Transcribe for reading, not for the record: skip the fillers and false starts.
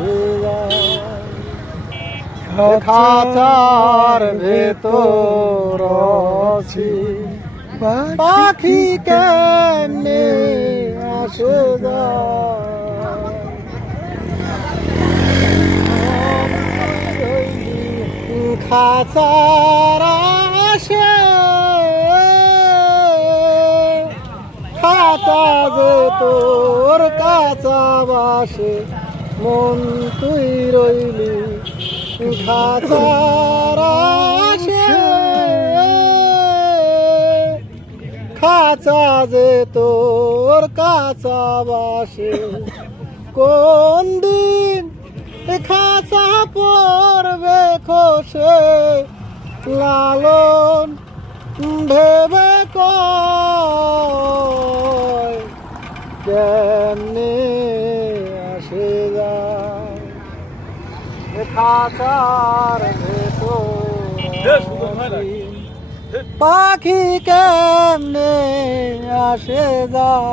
আসে যায় খাঁচার ভেতর আছি পাখি কেমনে আসে যায় খাঁচার আসে খাঁচা যে তোর কাঁচা বাসে মন তুই রইলি খাঁচার আসে খাঁচা যে তোর কাঁচা বাসে কোন দিন খাঁচা পড়বে খসে লালন ভেবে কয় কেমনে আসে যায় খাঁচার ভেতর পাখি কেমনে আসে যায়।